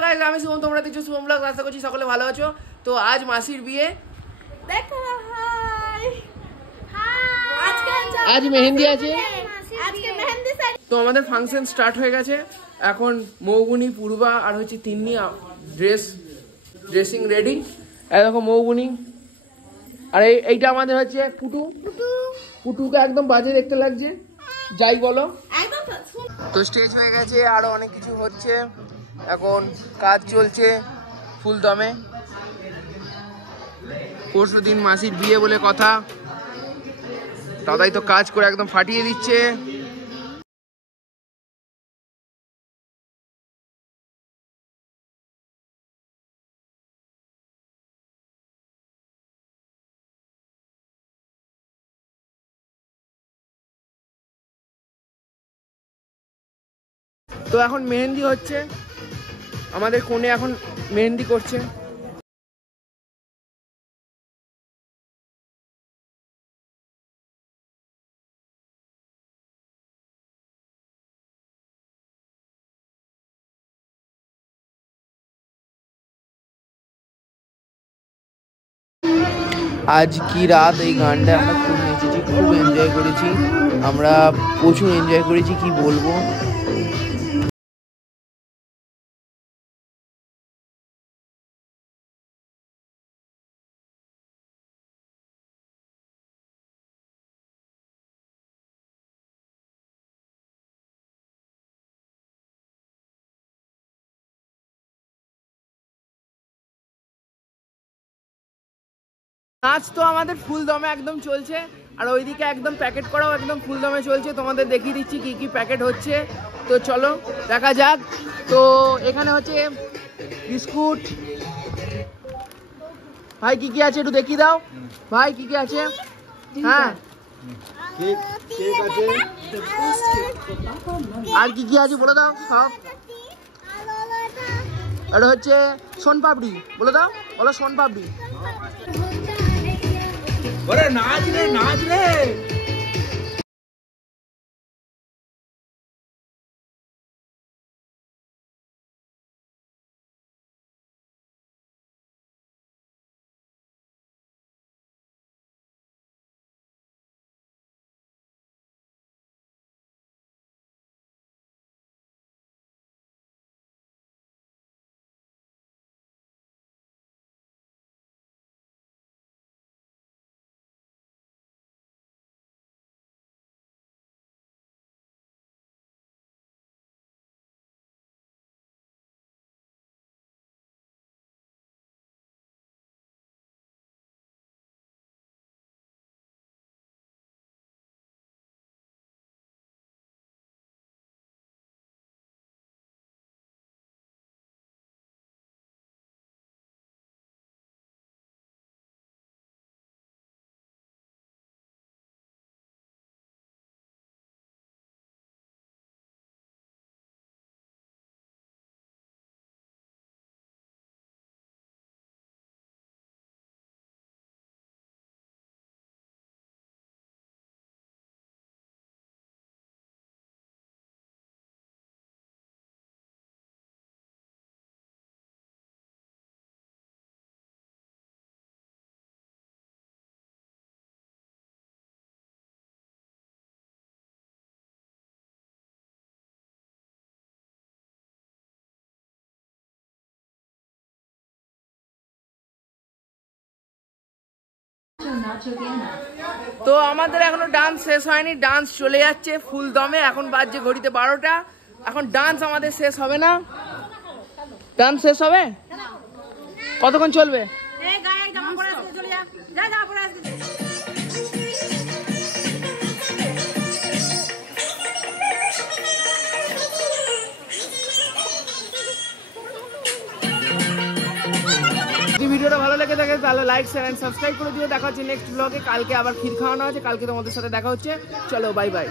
Hello guys, আমি শুভম, তোমরা দেখছো শুভম ব্লগ। আশা করছি সকলে ভালো আছো। তো আজ মাসির বিয়ে, দেখো আজ মেহেন্দি আছে। আজকে মেহেন্দি তো আমাদের ফাংশন স্টার্ট হয়ে গেছে। এখন মৌগুনি, পূর্বা আর হচ্ছে তিন্নি ড্রেসিং রেডি। দেখো মৌগুনি, আর এইটা আমাদের হচ্ছে পুটু। পুটুকে একদম বাজে দেখতে লাগছে, যাই বলো। তো স্টেজ হয়ে গেছে, আরো অনেক কিছু হচ্ছে, এখন কাজ চলছে ফুল দমে। পরশু দিন মাসির বিয়ে বলে কথা, দাদাই তো কাজ করে একদম ফাটিয়ে দিচ্ছে। তো এখন মেহেন্দি হচ্ছে, আমাদের কোণে এখন মেহেন্দি করছে। আজ কি রাত, এই গানটা আমরা খুব নেচেছি, খুব এনজয় করেছি, আমরা প্রচুর এনজয় করেছি, কি বলবো। নাচ তো আমাদের ফুল দমে একদম চলছে, আর ওইদিকে একদম প্যাকেট করাও একদম ফুল দমে চলছে। তোমাদের দেখিয়ে দিচ্ছি কি কি প্যাকেট হচ্ছে, তো চলো দেখা যাক। তো এখানে হচ্ছে বিস্কুট, ভাই কি কি আছে একটু দেখিয়ে দাও ভাই, কি কি আছে? হ্যাঁ, আর কি কি আছে বলে দাও সব। এটা হচ্ছে সোনপাপড়ি, বলে দাও, বলো সোনপাপড়ি। নাচ রে নাচ রে। তো আমাদের এখনো ডান্স শেষ হয়নি, ডান্স চলে যাচ্ছে ফুল দমে। এখন বাজছে ঘড়িতে 12টা, এখন ডান্স আমাদের শেষ হবে না। ডান্স শেষ হবে কতক্ষণ চলবে? ভিডিওটা ভালো লেগে থাকে তাহলে লাইক শেয়ার এন্ড সাবস্ক্রাইব করে দিও। দেখা হচ্ছে নেক্সট ব্লগে। কালকে আবার ক্ষীর খাওয়ানো আছে, কালকে তোমাদের সাথে দেখা হচ্ছে। চলো বাই বাই।